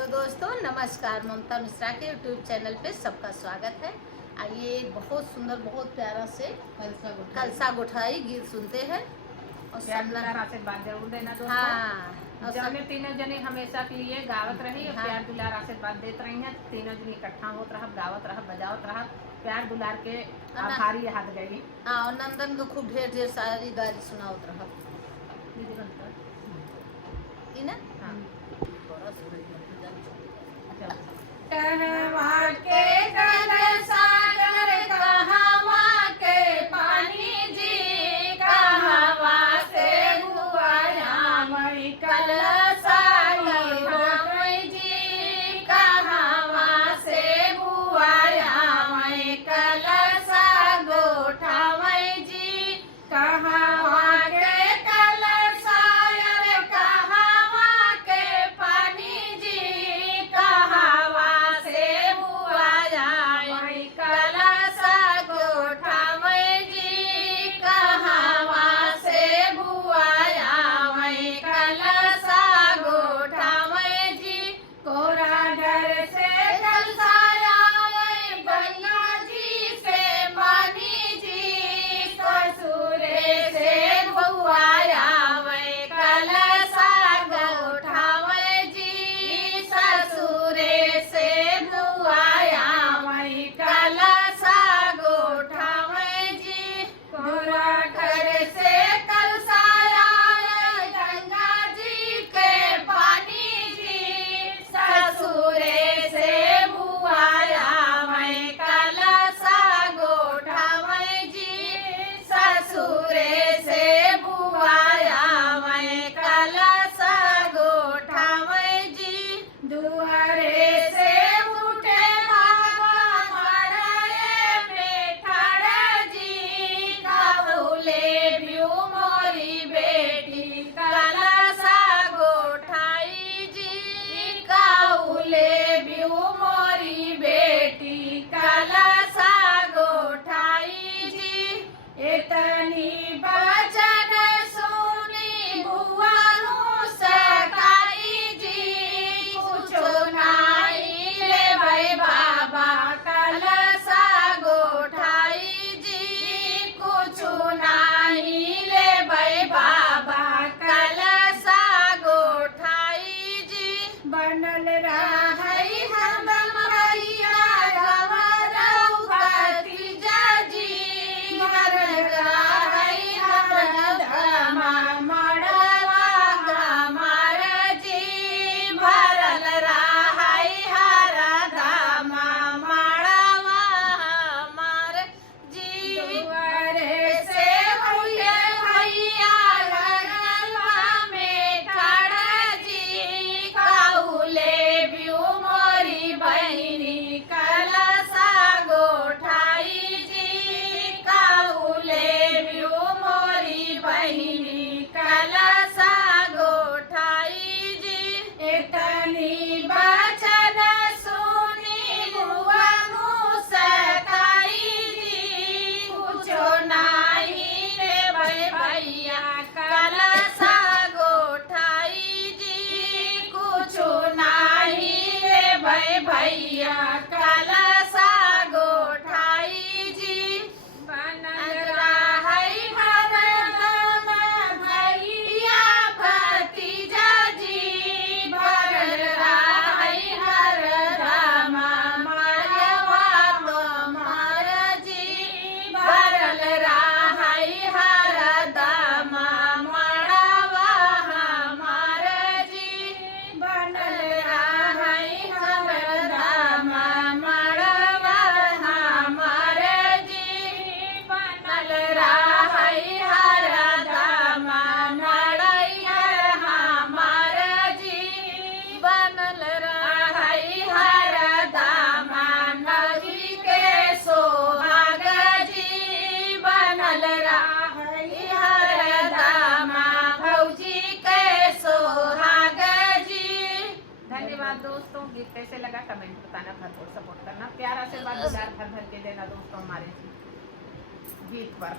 Hello दोस्तों, नमस्कार। ममता मिश्रा के यूट्यूब चैनल पे सबका स्वागत है। आइए बहुत सुंदर, बहुत प्यारा से कलसा गुठाई गीत सुनते हैं और आशीर्वाद जरूर देना दोस्तों। हाँ, जौने तीनों जने हमेशा के लिए गावत रही और प्यार दुलार आशीर्वाद देते रही हैं। तीनों जने इकट्ठा होत रहा, गावत रहा, बजावत रहा, प्यार दुलार के आभारी याद गई। हाँ, और नंदन को खूब ढेर ढेर सारी गाली सुनावत रहा। कहवा के सागर कहवा के पानी जी, कहवा से बुआया मई कलसाई रामई जी, कहवा से बुआया मई कलसा गोठावई जी, कहवा के कलसायर कहवा के पानी जी, कहवा से बुआया मई कलसा गोठावई जी, कहवा से बुआया मई कलसा गोठावई जी, कोरा घर से कलसाया गंगा जी से पानी जी, ससुरे से बुआया मई कलसा गोठावई जी, ससुरे से बुआया मई कलसा गोठावई जी, कोरा घर से कलसाया गंगा जी के पानी जी, ससुरे से बुआया मई कलसा गोठावई जी, ससुरे से बुआया मई कलसा गोठावई जी, दुआरे से उठे बाबा मड़ाए में ठाड़ा जी, काबुले बियू मोरी बेटी कलसा गोठाई जी, काबुले बियू मोरी बेटी कलसा गोठाई जी, इतनी बचन सुनी बुआ सकाई जी, कुछो नाई ले भाई बाबा कलसा गोठाई जी, कुछो नाई ले भाई बाबा कलसा गोठाई जी, बनल रही हम भैया रवरऊ भतीजा जी, बनल रही हम धमा मड़वा हमार जी, भरल रही हर धमा मड़वा हमार जी, दुआरे से भैया लगलवा में ठाड़ा जी, काहुले बियू मोरी बहिनी कलसा गोठाई जी, काहुले बियू मोरी बहिनी कलसा गोठाई जी, इतनी बचन सुनी बुआ मुस्काई जी, कुछो नाई रे भैया कलसा गोठाई जी, कुछो नाई रे भैया कलसा गोठाई जी, बनल रही हरदम भैया भतीजा जी, भरल रही हरदम मड़वा तुम्हार जी, भरल रही हरदम मड़वा हमार जी, बनल रही हरदम मड़वा हमार जी, बनल रही हरदम मड़ैया हमार जी, बनल रही हरदम नदी के सोहाग जी, बनल रही हरदम भौजी के सोहाग जी। धन्यवाद दोस्तों। गीत कैसे लगा कमेंट बताना, भरपूर सपोर्ट करना, प्यार आशीर्वाद भर भर के देना दोस्तों हमारे गीत पर।